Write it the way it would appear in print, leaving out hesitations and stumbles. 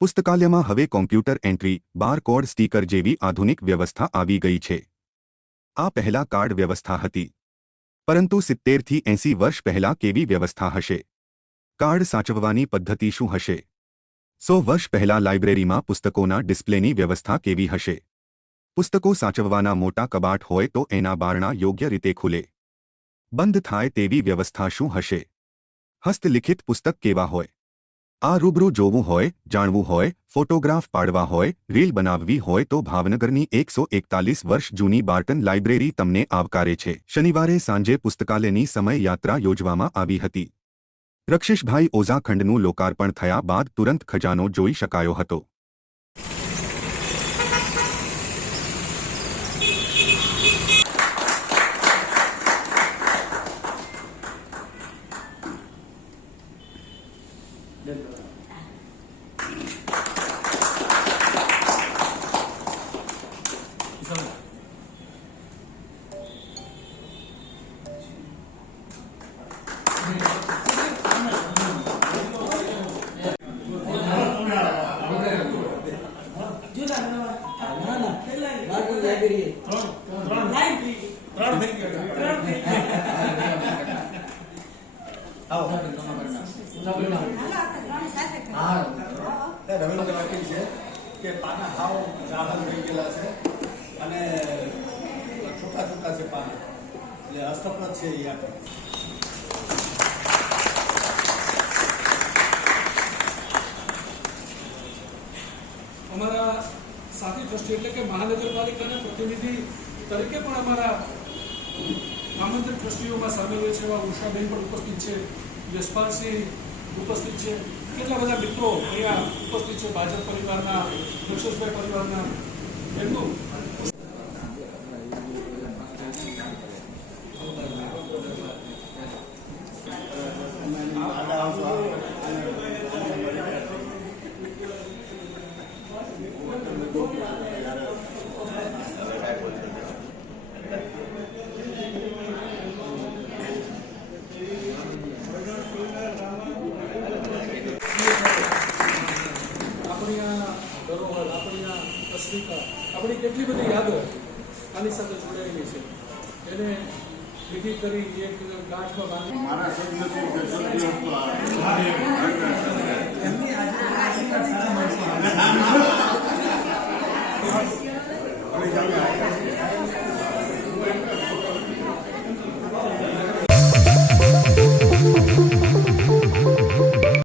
પુસ્તકાલયમાં હવે computer entry, barcode sticker જેવી આધુનિક વ્યવસ્થા આવી ગઈ છે. આ પહેલા કાર્ડ વ્યવસ્થા હતી. પરંતુ 70 થી 80 વર્ષ પહેલા કેવી વ્યવસ્થા હશે? કાર્ડ સાચવવાની પદ્ધતિ શું હશે? 100 વર્ષ પહેલા લાઇબ્રેરીમાં પુસ્તકોના ડિસ્પ્લેની વ્યવસ્થા કેવી હશે? પુસ્તકો સાચવવાના મોટા કબાટ હોય તો એના બારણા યોગ્ય રીતે ખુલે, બંધ થાય તેવી વ્યવસ્થા શું હશે? હસ્તલિખિત પુસ્તક કેવા હોય? આ રૂબરૂ જોવું હોય, જાણવું હોય, ફોટોગ્રાફ પાડવા હોય, રીલ બનાવવી હોય તો ભાવનગરની 141 વર્ષ જૂની બાર્ટન લાઇબ્રેરી તમને આવકારે છે. શનિવારે સાંજે પુસ્તકાલયની સમય યાત્રા યોજવામાં આવી હતી. રક્ષેશભાઈ ઓઝા ખંડનું લોકાર્પણ થયા બાદ તુરંત ખજાનો જોઈ શકાયો હતો. કે પાના હાવ જાહલ થઈ ગયેલા છે અને છૂટા છૂટા છે પાના, એટલે હસ્તપ્રત છે એ આપણે. અમારા સાથી ટ્રસ્ટી એટલે કે મહાનગરપાલિકાના પ્રતિનિધિ તરીકે પણ અમારા આમંત્રિત ટ્રસ્ટીઓમાં સામેલ હોય છે એવા ઉષાબેન પણ ઉપસ્થિત છે, યશપાલસિંહ ઉપસ્થિત છે, કેટલા બધા મિત્રો અહીંયા ઉપસ્થિત છે, ભાજપ પરિવારના, રક્ષેશભાઈ પરિવારના. એમનું આપણી કેટલી બધી યાદો આની સાથે જોડાયેલી છે, એને વિધિ કરી એક ગાંઠમાં બાંધી. મારા સદનસીબ